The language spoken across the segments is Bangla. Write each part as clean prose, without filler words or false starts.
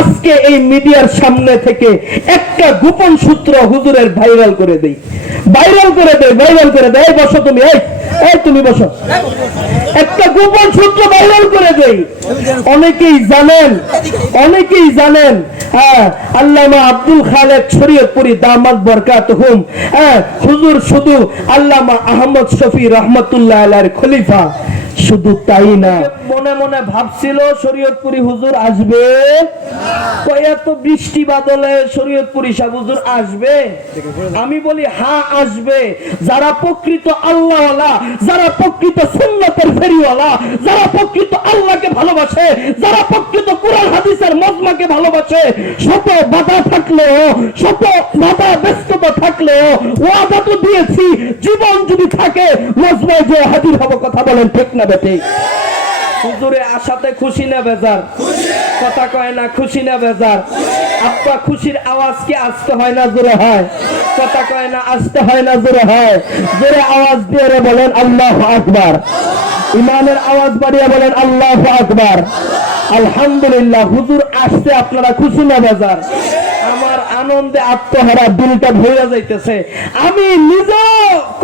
আজকে এই মিডিয়ার সামনে থেকে একটা গোপন সূত্র হুজুরের ভাইরাল করে দেই, ভাইরাল করে দেই, ভাইরাল করে দেই। এই বসো তুমি, এই তুমি বসো। একটা গোপন সূত্র ভাইরাল করে দেই। অনেকেই জানেন আল্লামা আব্দুল খালেক শরীয়তপুরী দামাত বরকাতুহুম, হুজুর শুধু আল্লামা আহমদ শফি রহমতুল্লাহ আলাইহির খলিফা। শুধু তাই না, মনে মনে ভাবছিল শরীয়তপুরী হুজুর আসবে, এত বৃষ্টি বাদলে শরীয়তপুরী সাহেব হুজুর আসবে? আমি বলি হ্যাঁ আসবে। যারা প্রকৃত আল্লাহওয়ালা, যারা প্রকৃত সুন্নতের ফেরিওয়ালা, যারা প্রকৃত আল্লাহকে ভালোবাসে, যারা প্রকৃত কুরআন হাদিসের মজমাকে ভালোবাসে, শত বাধা থাকলেও, শত বাধা ব্যস্ততা থাকলেও ওয়াদা তো দিয়েছি, জীবন যদি থাকে মজমায় যে হাজির হব। কথা বলেন ঠিক না বেটি? হুজুরে আশাতে খুশি না বেজার? কথা কয় না, খুশি না বেজার? আপা খুশির আওয়াজ কি আসতে হয় না জোরে হয়? কথা কয় না, আসতে হয় না জোরে হয়? জোরে আওয়াজ দিয়ে বলেন আল্লাহু আকবার। ইমানের আওয়াজ বাড়িয়ে বলেন আল্লাহু আকবার। আলহামদুলিল্লাহ, হুজুর আসছে, আপনারা খুশি না বেজার? আমার আনন্দে আত্মহারা দিলটা ভরে যাইতেছে। আমি নিজে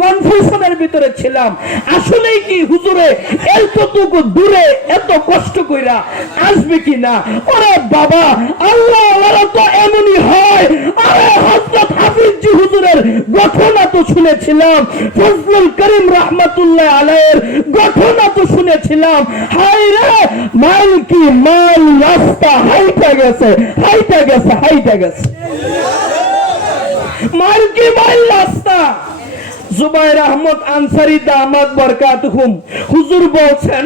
কনফিউশনের ভিতরে ছিলাম, আসলেই কি হুজুরে এতটুকু দূরে এত কষ্ট কইরা আসবে কি না? ওরে বাবা, আল্লাহ ওরা তো এমনই হয়। আরে হযরত হাফিজ জি হুজুরের ঘটনা তো শুনেছিলাম, ফজলুল করিম রাহমাতুল্লাহ আলাইহির ঘটনা তো শুনেছিলাম। হায় রে, মাল কি মাল, রাস্তা হাইটা গেছে, হাইটা গেছে, হাইটা গেছে, মাল কি মাল রাস্তা। জুবাইর আহমদ আনসারী দামাত বরকাতুহুম হুজুর বলছেন,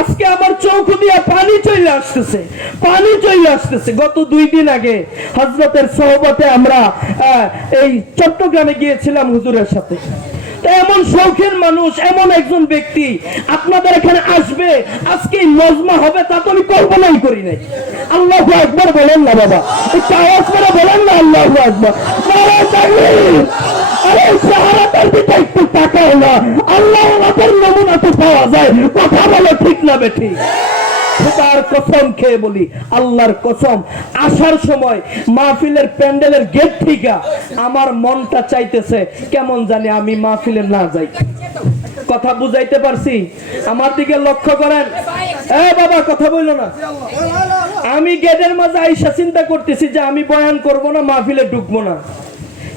আজকে আমার চোখ দিয়ে পানি চলে আসতেছে, পানি চলে আসতেছে। গত 2 দিন আগে হযরতের সোহবতে আমরা এই চট্টগ্রামে গিয়েছিলাম হুজুরের সাথে। এমন শৌখিন মানুষ, এমন একজন ব্যক্তি আপনাদের এখানে আসবে, আজকে মজমা হবে, তা তো আমি কল্পনাই করি নাই। আল্লাহু আকবার বলেন না বাবা, একটু আওয়াজ করে বলেন না আল্লাহু আকবার। নারে তাকবীর। আরে শাহাদাতের দিকে একটু তাকাও না, আল্লাহর নমুনা তো পাওয়া যায়। কথা বলো ঠিক না বেঠি? খোদার কসম খেয়ে বলি, আল্লাহর কসম, আসার সময় মাহফিলের প্যান্ডেলের গেট থেকে আমার মনটা চাইতেছে কেমন জানি আমি মাহফিলে না যাই। কথা বুঝাইতে পারছি? আমার দিকে লক্ষ্য করেন। বাবা কথা বললো না। আমি গেটের মাঝে আইসা চিন্তা করতেছি যে আমি বয়ান করব না, মাহফিলে ঢুকবো না।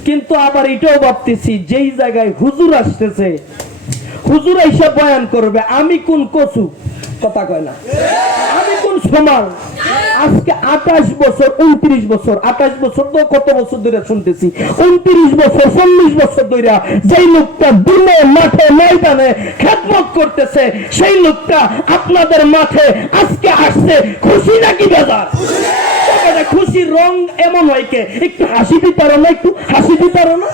কিন্তু আবার এটাও ভাবতেছি, যেই জায়গায় হুজুর আসতেছে, হুজুর আইসা বয়ান করবে, আমি কোন কচু? কথা কয় না, আমি কোন সমান? আজকে 28 বছর 29 বছর, 28 বছর তো কত বছর ধরে শুনতেছি, 29 বছর 40 বছর ধরে যেই লোকটা দিনে মাঠে ময়দানে খেদমত করতেছে, সেই লোকটা আপনাদের মাঠে আজকে আসছে, খুশি নাকি বেজার? খুশির রং এমন হয় কে? একটু হাসি দিতে পারো না? একটু হাসি দিতে পারো না?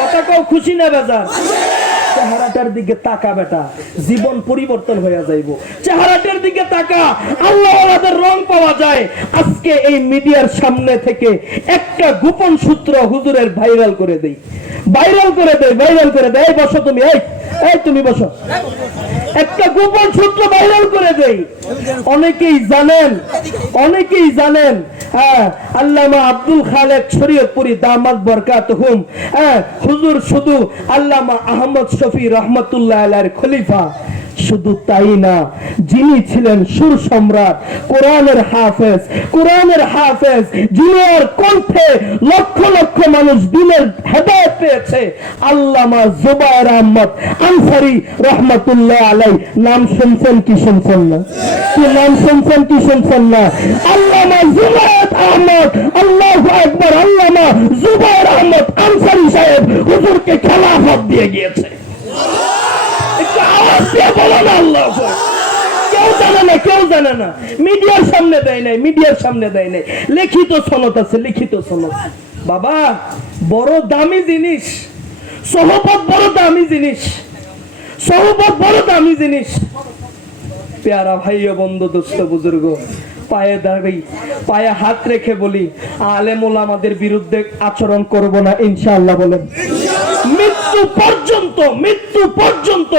কথা কও, খুশি না বেজার? চেহারাটার দিকে তাকা বেটা, জীবন পরিবর্তন হয়ে যাইব। চেহারাটার দিকে তাকা, আল্লাহ ওয়ালাদের রং পাওয়া যায়। আজকে এই মিডিয়ার সামনে থেকে একটা গোপন সূত্র হুজুরের ভাইরাল করে দেই, ভাইরাল করে দেই, ভাইরাল করে দেই। এই বসো তুমি, এই তুমি বসো। একটা গোপন সূত্র ভাইরাল করে দেই। অনেকেই জানেন আল্লামা আব্দুল খালেক শরীয়তপুরী দামাত বরকাতুহুম, হুজুর শুধু আল্লামা আহমদ শফি রহমতুল্লাহ আলাইহির খলিফা। শুধু তাই না, যিনি ছিলেন সুর সম্রাট, কোরআনের হাফেজ, যিনার কণ্ঠে লক্ষ লক্ষ মানুষ দিনের হেদায়েত পেয়েছে, আল্লামা জুবায়ের আহমদ আনসারী রহমাতুল্লাহ আলাইহি। নাম শুনছেন কি শুনছেন না? কি নাম শুনছেন কি শুনছেন না? আল্লামা জুবায়ের আহমদ, আল্লাহু আকবার, আল্লামা জুবায়ের আহমদ আনসারী সাহেব হুজুরকে খেলাফত দিয়ে গিয়েছে। কেউ জানে না, মিডিয়ার সামনে দেয় নাই, লিখিত সনদ আছে, লিখিত সনদ। বাবা বড় দামি জিনিস, সোহবত বড় দামি জিনিস, প্যারা ভাই ও বন্ধু দোস্ত বুজুর্গ, পায়ে দাঁড়াই, পায়ে হাত রেখে বলি, আলেম ওলামাদের বিরুদ্ধে আচরণ করব না ইনশাআল্লাহ। বলেন মৃত্যু পর্যন্ত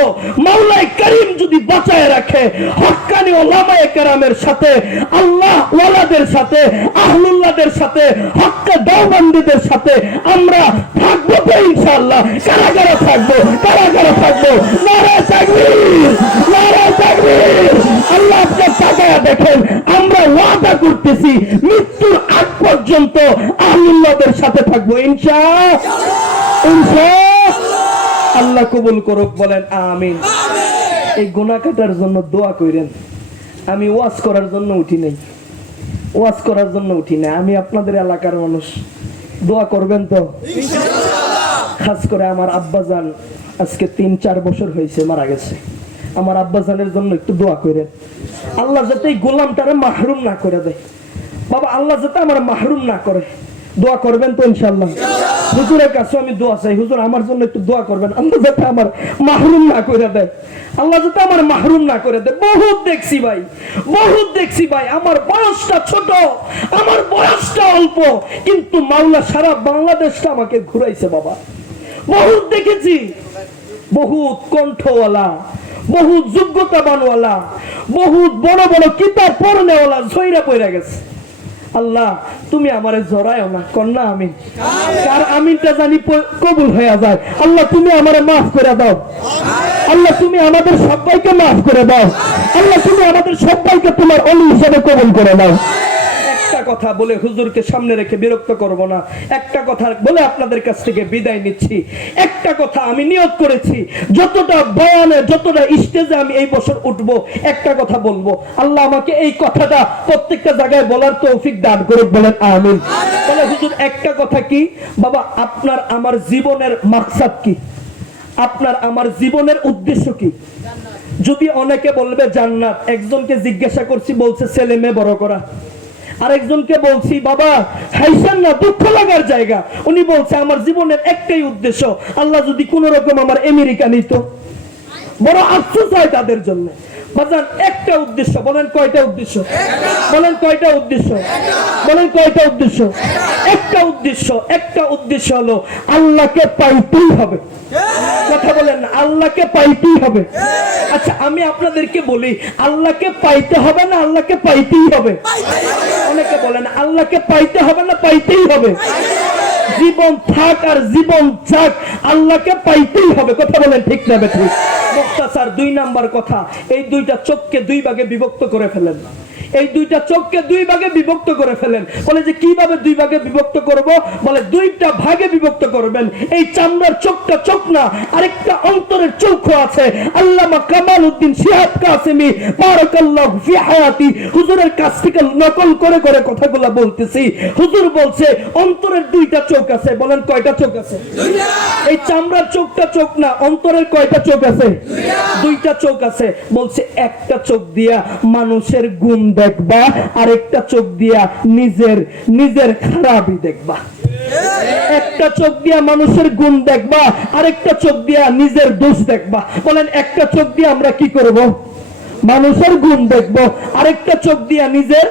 মাওলাই করিম যদি বাঁচায় রাখে, হক্কানি ওলামায়ে কেরামের সাথে, আল্লাহ ওয়ালাদের সাথে, আহলুল্লাহদের সাথে, হক্কা দাওবন্দীদের সাথে আমরা থাকবো তো ইনশাআল্লাহ। কারাগারে থাকবো, কারাগারে থাকবো। নারায়ে তাকবীর, নারায়ে তাকবীর। আল্লাহ আপনি তাকায়া দেখেন, আমরা ওয়াদা করতেছি মৃত্যুর আগ পর্যন্ত আহলুল্লাহদের সাথে থাকবো ইনশাআল্লাহ। আল্লাহ কবুল করুক, বলেন আমিন। এই গুনাহ কাটার জন্য দোয়া করেন। আমি ওয়াজ করার জন্য উঠি নাই, ওয়াজ করার জন্য উঠি নাই। আমি আপনাদের এলাকার মানুষ, দোয়া করবেন তো ইনশাআল্লাহ। খাস করে আমার আব্বাজান আজকে 3-4 বছর হয়েছে মারা গেছে। আমার আব্বাজানের জন্য একটু দোয়া করেন। আল্লাহ যাতে এই গোলামটারে মাহরুম না করে দেয় বাবা, আল্লাহ যাতে আমার মাহরুম না করে। দোয়া করবেন তো ইনশাআল্লাহ। হুজুরের কাছে আমি দোয়া চাই, হুজুর আমার জন্য একটু দোয়া করবেন, আল্লাহ যাতে আমার মাহরুম না করে দেয়, আল্লাহ যাতে আমার মাহরুম না করে দেয়। বহুত দেখছি ভাই, বহুত দেখছি ভাই। আমার বয়সটা ছোট, আমার বয়সটা অল্প, কিন্তু মাওলা সারা বাংলাদেশটা আমাকে ঘুরাইছে বাবা। বহুত দেখেছি, বহুত কণ্ঠওয়ালা, বহুত যোগ্যতাবানওয়ালা, বহুত বড় বড় কিতাব পড়নেওয়ালা ঝইরা পড়ে গেছে। আল্লাহ তুমি আমারে জড়ায়ও না, কন্যা আমিন। কার আমিনটা জানি কবুল হয়ে যায়। আল্লাহ তুমি আমারে মাফ করে দাও, আল্লাহ তুমি আমাদের সবাইকে মাফ করে দাও, আল্লাহ তুমি আমাদের সবাইকে তোমার ওলি হিসেবে কবুল করে দাও। একটা কথা বলে হুজুরকে সামনে রেখে বিরক্ত করব না, একটা কথা বলে আপনাদের কাছ থেকে বিদায় নিচ্ছি। একটা কথা আমি নিয়ত করেছি, যতটা বয়ানে, যতটা স্টেজে আমি এই বছর উঠব, একটা কথা বলবো। আল্লাহ আমাকে এই কথাটা প্রত্যেকটা জায়গায় বলার তৌফিক দান করুক, বলেন আমিন। তাহলে হুজুর একটা কথা কি বাবা, আপনার আমার জীবনের মাকসাদ কি, আপনার আমার জীবনের উদ্দেশ্য কি? যদি অনেকে বলবে জান্নাত, একজনকে জিজ্ঞাসা করছি বলছে ছেলে মেয়ে বড় করা, আরেকজনকে বলছি বাবা হাইসান না, দুঃখ লাগার জায়গা, উনি বলছে আমার জীবনের একটাই উদ্দেশ্য, আল্লাহ যদি কোন রকম আমার আমেরিকা নিত। বড় আফসোস হয় তাদের জন্য। বাজান একটা উদ্দেশ্য, বলেন কয়টা উদ্দেশ্য? বলেন কয়টা উদ্দেশ্য? বলেন কয়টা উদ্দেশ্য? একটা উদ্দেশ্য, একটা উদ্দেশ্য হলো আল্লাহকে পাইতেই হবে। কথা বলেন না, আল্লাহকে পাইতেই হবে। আচ্ছা আমি আপনাদেরকে বলি, আল্লাহকে পাইতে হবে না আল্লাহকে পাইতেই হবে? অনেকে বলেন আল্লাহকে পাইতে হবে না পাইতেই হবে? জীবন থাক আর জীবন যাক, আল্লাহকে পাইতেই হবে। কথা বলেন ঠিক না বেঠিক? মুখতাসার 2 নাম্বার কথা, এই দুইটা চোখকে 2 ভাগে বিভক্ত করে ফেলেন। এই দুইটা চোখকে 2 ভাগে বিভক্ত করে ফেলেন। বলে যে কিভাবে 2 ভাগে বিভক্ত করব? বলে 2টা ভাগে বিভক্ত করবেন। এই চামড়ার চোখটা চোখ না, আরেকটা অন্তরের চোখ আছে। আল্লামা কামাল উদ্দিন শিহাব কাসেমি বারাকাল্লাহু ফি হায়াতি, হুজুরের কাছ থেকে নকল করে করে কথাগুলো বলতেছি। হুজুর বলছে অন্তরের 2টা চোখ আছে। বলেন কয়টা চোখ আছে? 2টা। এই চামড়ার চোখটা চোখ না, অন্তরের কয়টা চোখ আছে? 2টা চোখ আছে। বলছে একটা চোখ দিয়া মানুষের গুণ দেখবা, আরেকটা চোখ দিয়া নিজের খারাপই দেখবা। একটা চোখ দিয়া মানুষের গুণ দেখবা, আরেকটা চোখ দিয়া নিজের দোষ দেখবা। বলেন একটা চোখ দিয়ে আমরা কি করব? মানুষের গুণ দেখব, আরেকটা চোখ দিয়া নিজের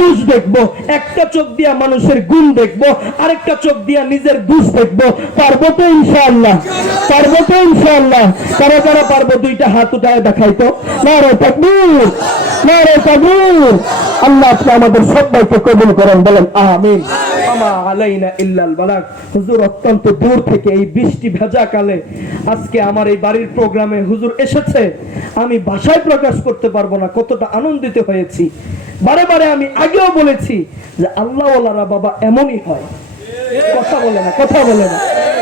দোষ দেখব। একটা চোখ দিয়া মানুষের গুণ দেখব, আরেকটা চোখ দিয়া নিজের দোষ দেখব। পারবো তো ইনশাআল্লাহ? পারবো তো ইনশাআল্লাহ? কারা কারা পারবো? 2টা হাত উঠায় দেখাইতো। নারে তাকবীর, নারে তাকবীর। আল্লাহ আপনি আমাদের সবাইকে কবুল করেন, বলেন আমিন। আমা আলাইনা ইল্লাল বালাগ। হুজুর অত্যন্ত দূর থেকে এই বৃষ্টি ভেজা কালে আজকে আমার এই বাড়ির প্রোগ্রামে হুজুর এসেছে। আমি ভাষায় প্রকাশ করতে পারবো না কতটা আনন্দিত হয়েছি। বারে বারে আমি আগেও বলেছি যে আল্লাহ ওয়ালারা বাবা এমনই হয়। কথা বলে না, কথা বলে না।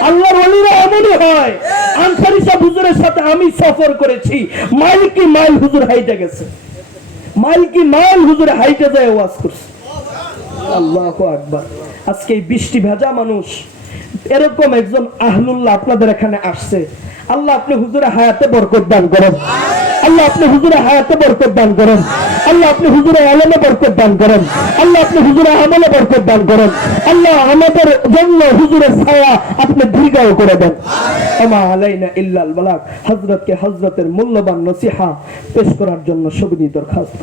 আল্লাহর ওলিরা এমনই হয়। আনসারী সাহেব হুজুরের সাথে আমি সফর করেছি, মাইল কি মাইল হুজুর হাইটে গেছে, মাইল কি মাইল হুজুর হাইটে যায় ওয়াজ করছে। আল্লাহু আকবার। আজকে এই বৃষ্টি ভেজা মানুষ, এরকম একজন আহলুল্লাহ আপনাদের এখানে আসছে। আল্লাহ আপনি হুজুরে হায়াতে বরকত দান করেন, আল্লাহ আপনি হুজুরে হায়াতে বরকত দান করেন, আল্লাহ আপনি হুজুরে আলেমে বরকত দান করেন, আল্লাহ আপনি হুজুরে আমলে বরকত দান করেন। আল্লাহ আমাদের জন্য হুজুরের ছায়া আপনি দীর্ঘায়ু করে দেন। আমা আলাইনা ইল্লাল বালাগ। হযরতকে হযরতের মূল্যবান নসিহা পেশ করার জন্য সবিনী দরখাস্ত।